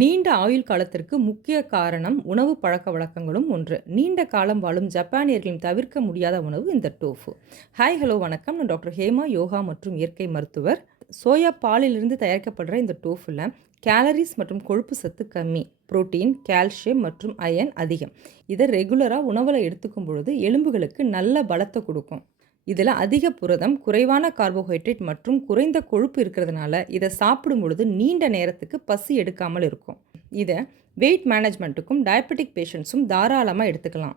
நீண்ட ஆயுள் காலத்திற்கு முக்கிய காரணம் உணவு பழக்கவழக்கங்களும் ஒன்று. நீண்ட காலம் வாழும் ஜப்பானியர்களின் தவிர்க்க முடியாத உணவு இந்த டோஃபு. ஹாய் ஹலோ வணக்கம். நான் டாக்டர் ஹேமா, யோகா மற்றும் இயற்கை மருத்துவர். சோயா பாலிலிருந்து தயாரிக்கப்படுற இந்த டோஃபுல கேலரிஸ் மற்றும் கொழுப்பு சத்து கம்மி, புரோட்டீன், கால்சியம் மற்றும் அயன் அதிகம். இதை ரெகுலராக உணவில் எடுத்துக்கும் பொழுது எலும்புகளுக்கு நல்ல பலத்தை கொடுக்கும். இதில் அதிக புரதம், குறைவான கார்போஹைட்ரேட் மற்றும் குறைந்த கொழுப்பு இருக்கிறதுனால இதை சாப்பிடும் பொழுது நீண்ட நேரத்துக்கு பசி எடுக்காமல் இருக்கும். இதை வெயிட் மேனேஜ்மெண்ட்டுக்கும் டயபெட்டிக் பேஷண்ட்ஸும் தாராளமாக எடுத்துக்கலாம்.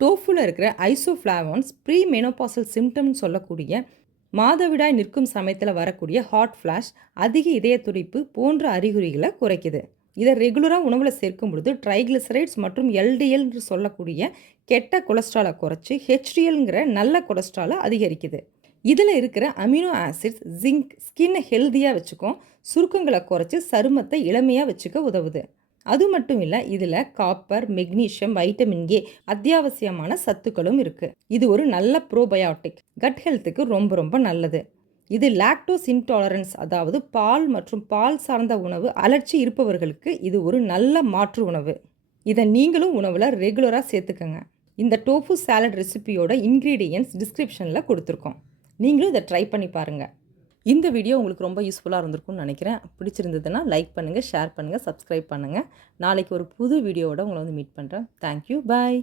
டோஃபுல இருக்கிற ஐசோஃப்ளாவான்ஸ் ப்ரீ மெனோபாசல் சிம்டம்னு சொல்லக்கூடிய மாதவிடாய் நிற்கும் சமயத்தில் வரக்கூடிய ஹாட் ஃப்ளாஷ், அதிக இதய துடிப்பு போன்ற அறிகுறிகளை குறைக்குது. இதை ரெகுலராக உணவில் சேர்க்கும் பொழுது ட்ரைக்ளிசரைட்ஸ் மற்றும் எல்டிஎல்னு சொல்லக்கூடிய கெட்ட கொலஸ்ட்ராலை குறைச்சி ஹெச்டிஎல்ங்கிற நல்ல கொலஸ்ட்ராலை அதிகரிக்குது. இதில் இருக்கிற அமினோ ஆசிட்ஸ் ஜிங்க் ஸ்கின்னை ஹெல்த்தியாக வச்சுக்கும், சுருக்கங்களை குறைச்சி சருமத்தை இளமையாக வச்சுக்க உதவுது. அது மட்டும் இல்லை, இதில் காப்பர், மெக்னீஷியம், வைட்டமின் ஏ அத்தியாவசியமான சத்துக்களும் இருக்குது. இது ஒரு நல்ல ப்ரோபயோட்டிக், கட் ஹெல்த்துக்கு ரொம்ப ரொம்ப நல்லது. இது லாக்டோஸ் இன்டாலரன்ஸ், அதாவது பால் மற்றும் பால் சார்ந்த உணவு அலர்ச்சி இருப்பவர்களுக்கு இது ஒரு நல்ல மாற்று உணவு. இதை நீங்களும் உணவில் ரெகுலராக சேர்த்துக்கங்க. இந்த டோஃபு சாலட் ரெசிபியோட இன்க்ரீடியன்ட்ஸ் டிஸ்கிரிப்ஷனில் கொடுத்துருக்கோம். நீங்களும் இதை ட்ரை பண்ணி பாருங்கள். இந்த வீடியோ உங்களுக்கு ரொம்ப யூஸ்ஃபுல்லாக இருந்திருக்கும்னு நினைக்கிறேன். பிடிச்சிருந்ததுன்னா லைக் பண்ணுங்கள், ஷேர் பண்ணுங்கள், சப்ஸ்கிரைப் பண்ணுங்கள். நாளைக்கு ஒரு புது வீடியோவோட உங்களை மீட் பண்ணுறேன். தேங்க்யூ, பாய்.